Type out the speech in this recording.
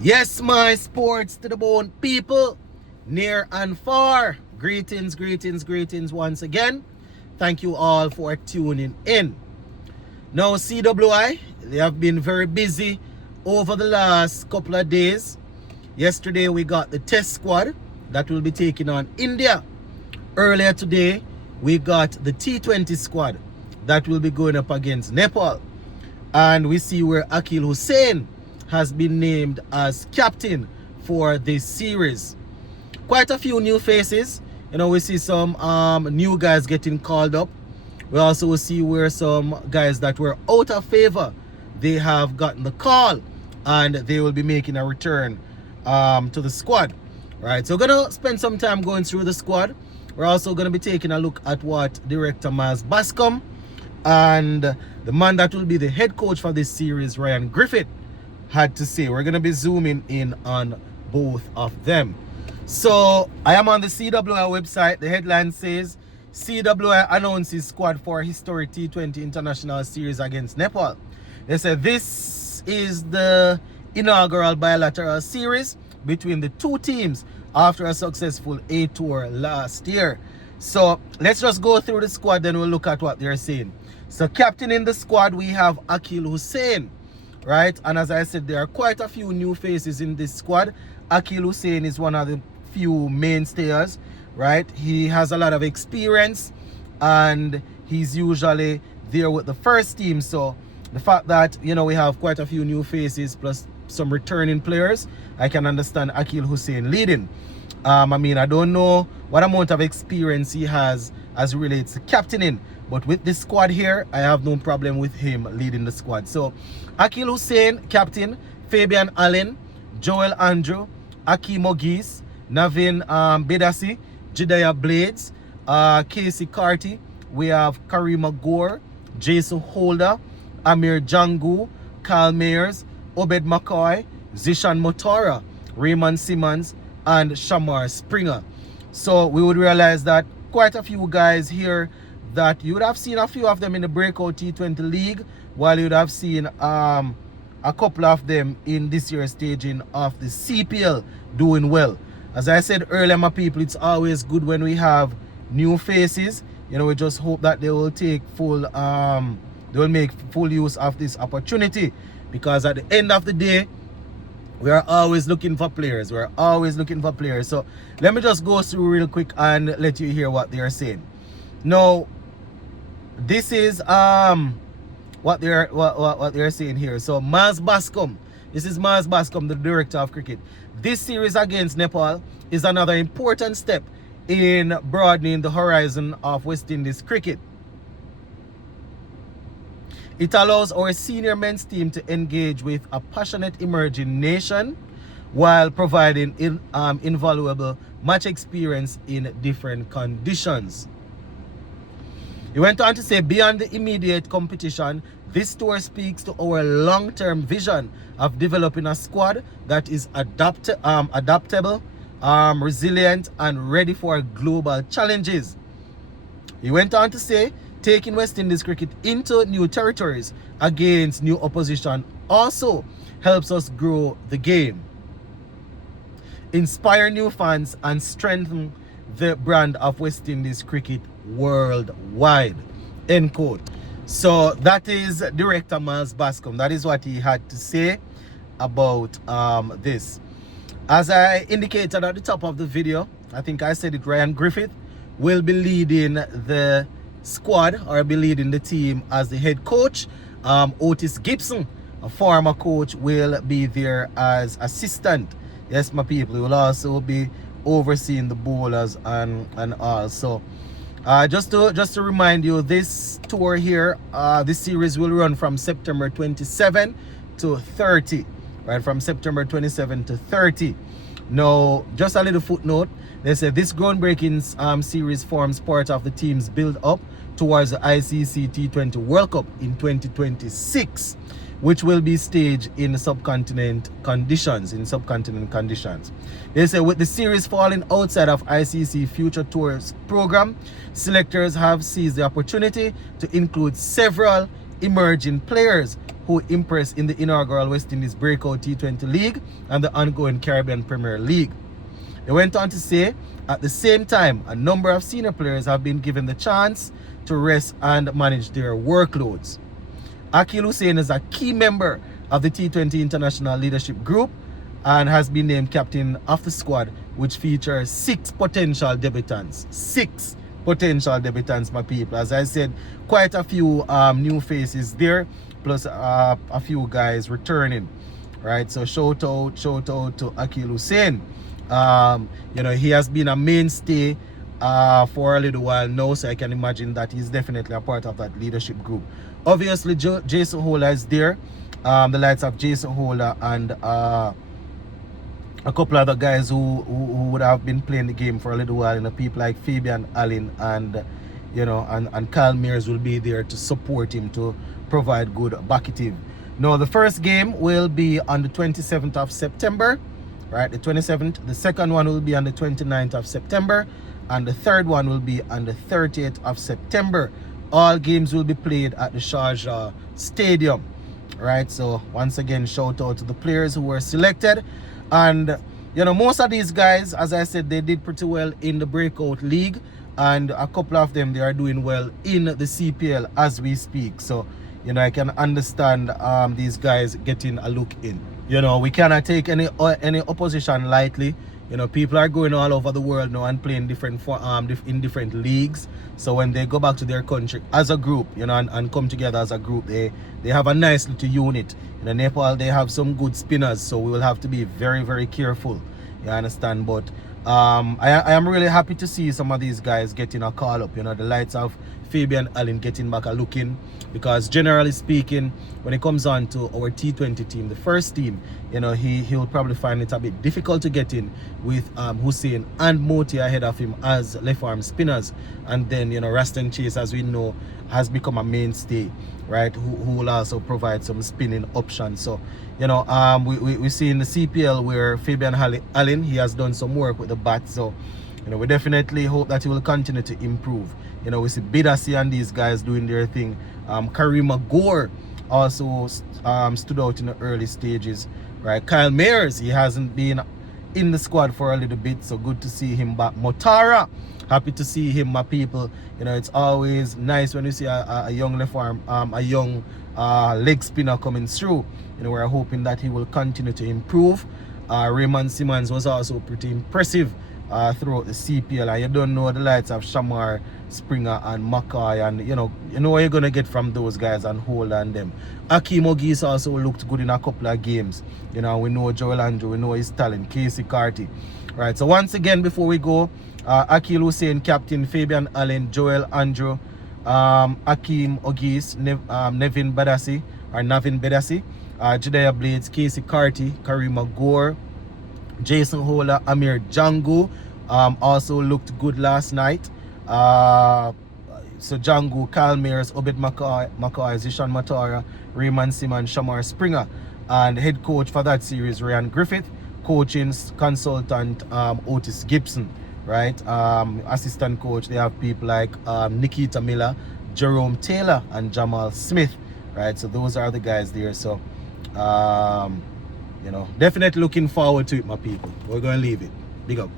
Yes, my sports to the bone people, near and far. Greetings, greetings, greetings once again. Thank you all for tuning in. Now, CWI, they have been very busy over the last couple of days. Yesterday, we got the test squad that will be taking on India. Earlier today, we got the T20 squad that will be going up against Nepal. And we see where Akeal Hosein has been named as captain for this series. Quite a few new faces. We see some new guys getting called up. We also see where some guys that were out of favor, they have gotten the call and they will be making a return to the squad. Right, so we're going to spend some time going through the squad. We're also going to be taking a look at what Director Maz Bascom and the man that will be the head coach for this series, Ryan Griffith, had to say. We're going to be zooming in on both of them. So I am on the CWI website. The headline says CWI announces squad for historic T20 international series against Nepal. They said this is the inaugural bilateral series between the two teams after a successful A tour last year. So let's just go through the squad, then we'll look at what they're saying. So captain in the squad, we have Akeal Hosein, right? And as I said, there are quite a few new faces in this squad. Akeal Hosein is one of the few mainstays, right? He has a lot of experience and he's usually there with the first team. So the fact that, we have quite a few new faces plus some returning players, I can understand Akeal Hosein leading. I don't know what amount of experience he has as relates to captaining, but with this squad here, I have no problem with him leading the squad. So Akeal Hosein, captain, Fabian Allen, Joel Andrew, Aki Mogis, Navin Bedasi, Jedediah Blades, Casey Carty, we have Karima Gore, Jason Holder, Amir Jangu, Carl Mayers, Obed McCoy, Zishan Motora, Raymond Simmons, and Shamar Springer. So we would realize that quite a few guys here that you would have seen a few of them in the breakout T20 league, while you would have seen a couple of them in this year's staging of the CPL doing well. As I said earlier, my people, it's always good when we have new faces. We just hope that they will take full they will make full use of this opportunity, because at the end of the day, we are always looking for players. We're always looking for players. So let me just go through real quick and let you hear what they are saying. Now, this is what they're saying here. So Maz Bascom, this is Maz Bascom, the director of cricket. This series against Nepal is another important step in broadening the horizon of West Indies cricket. It allows our senior men's team to engage with a passionate emerging nation while providing invaluable match experience in different conditions. He went on to say, beyond the immediate competition, this tour speaks to our long-term vision of developing a squad that is adaptable, resilient, and ready for global challenges. He went on to say, taking West Indies cricket into new territories against new opposition also helps us grow the game, inspire new fans, and strengthen the brand of West Indies cricket worldwide. End quote. So that is Director Maz Bascom. That is what he had to say about this. As I indicated at the top of the video, I think I said it, Ryan Griffith will be leading the squad, or be leading the team as the head coach. Otis Gibson, a former coach, will be there as assistant. Yes, my people, he will also be overseeing the bowlers and all. So just to remind you, this tour here, this series will run from September 27 to 30, right? From September 27 to 30. Now, just a little footnote. They said this groundbreaking series forms part of the team's build-up towards the ICC T20 World Cup in 2026, which will be staged in subcontinent conditions. They say with the series falling outside of ICC Future Tours program, selectors have seized the opportunity to include several emerging players who impressed in the inaugural West Indies Breakout T20 League and the ongoing Caribbean Premier League. They went on to say, at the same time, a number of senior players have been given the chance to rest and manage their workloads. Akeal Hosein is a key member of the T20 International Leadership Group and has been named captain of the squad, which features 6 potential debutants. 6 potential debutants, my people. As I said, quite a few new faces there, plus a few guys returning, right? So shout out to Akeal Hosein. You know, he has been a mainstay for a little while now, so I can imagine that he's definitely a part of that leadership group. Obviously, Jason Holder is there. The likes of Jason Holder and a couple other guys who would have been playing the game for a little while. You know, people like Fabian Allen and you know, and Kyle Mears will be there to support him, to provide good backative. Now, the first game will be on the 27th of September, right? The 27th. The second one will be on the 29th of September, and the third one will be on the 30th of September. All games will be played at the Sharjah Stadium, right? So once again, shout out to the players who were selected. And you know, most of these guys, as I said, they did pretty well in the Breakout League, and a couple of them, they are doing well in the CPL as we speak. So you know, I can understand these guys getting a look in. You know, we cannot take any opposition lightly. You know, people are going all over the world now and playing in different leagues. So when they go back to their country as a group, you know, and come together as a group, they have a nice little unit. In Nepal, they have some good spinners, so we will have to be very, very careful. You understand? But I am really happy to see some of these guys getting a call up. You know, the likes of Fabian Allen getting back a look in, because generally speaking, when it comes on to our T20 team, the first team, you know, he'll probably find it a bit difficult to get in with Hosein and Moti ahead of him as left arm spinners. And then, you know, Raston Chase, as we know, has become a mainstay, right, who will also provide some spinning options. So you know, we see in the CPL where Fabian Allen, he has done some work with the bat. So you know, we definitely hope that he will continue to improve. You know, we see Bidasi and these guys doing their thing. Karima Gore also stood out in the early stages, right? Kyle Mears, he hasn't been in the squad for a little bit, so good to see him back. Motara, happy to see him, my people. You know, it's always nice when you see a young left arm, a young leg spinner coming through. You know, we're hoping that he will continue to improve. Raymond Simmons was also pretty impressive throughout the CPL, and you don't know the likes of Shamar, Springer and Mackay, and you know what you're gonna get from those guys and hold on them. Akeem Ogis also looked good in a couple of games. You know, we know Joel Andrew, we know his talent, Casey Carty. Right, so once again, before we go, Akeal Hosein, captain, Fabian Allen, Joel Andrew, Akeem Ogis, Navin Bedasi, Jediah Blades, Casey Carty, Karima Gore, Jason Holder, Amir Django also looked good last night. So Django, Kyle Mears, Obed Mackay, Zishan Matara, Raymond Simon, Shamar Springer, and head coach for that series, Ryan Griffith, coaching consultant Otis Gibson, right? Assistant coach, they have people like Nikita Miller, Jerome Taylor, and Jamal Smith, right? So those are the guys there. So you know, definitely looking forward to it, my people. We're going to leave it. Big up.